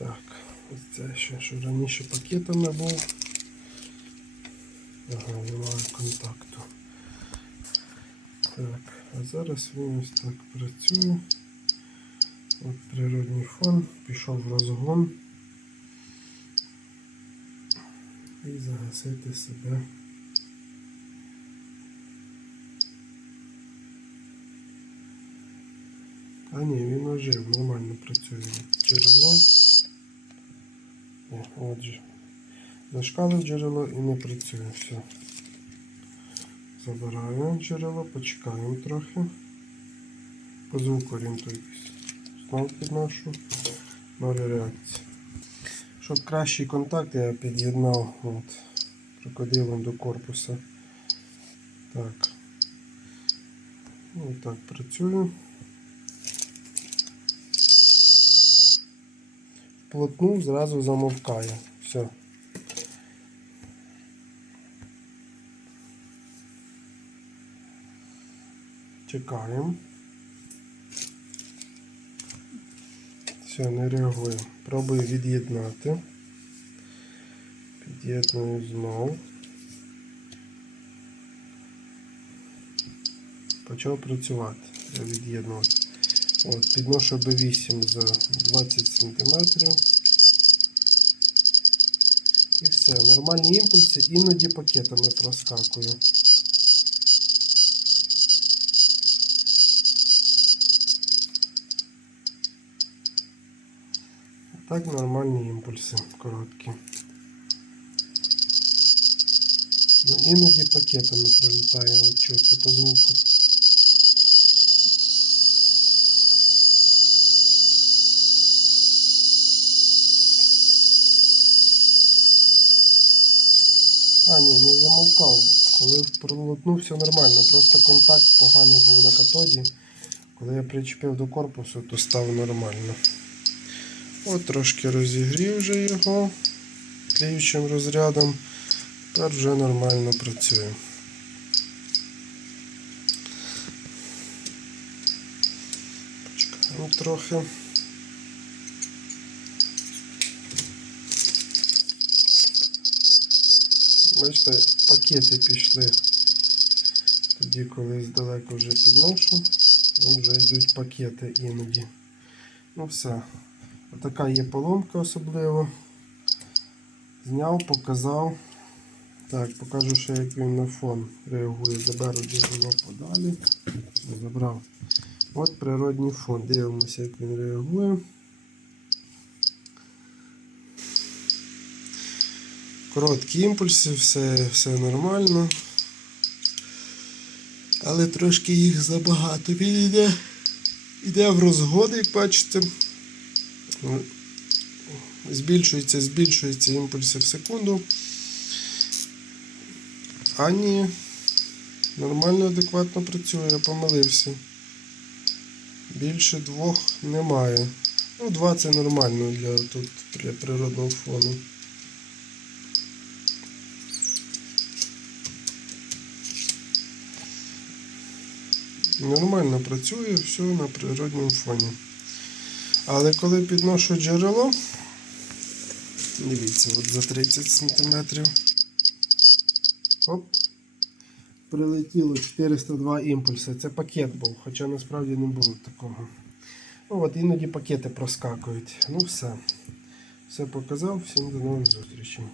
Так, ось це ще, що раніше пакетами був. Ага, немає контакту. Так, а зараз він ось так працює. От природний фон, пішов в розгон. І загасити себе. А ні, він ожив, нормально працює. Джерело. Отже. Зашкалив джерело і не працює. Все. Забираємо джерело, почекаємо трохи. По звуку орієнтуйтесь. Знову підношу. Ноль реакції. Щоб кращий контакт, я під'єднав от, крокодилом до корпуса. Так. Ось так працюю. Плотнув, зразу замовкає. Все. Чекаємо. Все, не реагує. Пробую від'єднати. Під'єдную знову. Почав працювати. Треба від'єднувати. От, підношу B8 за 20 см. І все. Нормальні імпульси, іноді пакетами проскакую. Так нормальні імпульси короткі. Ну іноді пакетами пролітає, от чути по звуку. А, ні, не замовкав. Коли пролотнув, все нормально. Просто контакт поганий був на катоді. Коли я причепив до корпусу, то став нормально. От трошки розігрів вже його тліючим розрядом. Тепер вже нормально працює. Почекаємо трохи. Бачите, пакети пішли. Тоді, коли здалеку вже підношу, вже йдуть пакети іноді. Ну все. Отака є поломка особливо. Зняв, показав. Так, покажу ще, як він на фон реагує. Заберу джерело подалі. Забрав. От природній фон. Дивимося, як він реагує. Короткі імпульси, все, все нормально. Але трошки їх забагато. Він йде, йде в розгоди, як бачите. Збільшується, збільшується імпульси в секунду. А ні, нормально, адекватно працює, я помилився. Більше двох немає. Ну, два це нормально для тут для природного фону. Нормально працює, все на природньому фоні. Але коли підношу джерело, дивіться, от за 30 см. Оп. Прилетіло 402 імпульси. Це пакет був, хоча насправді не було такого. Ну от іноді пакети проскакують. Ну все. Все показав, всім до нових зустрічей.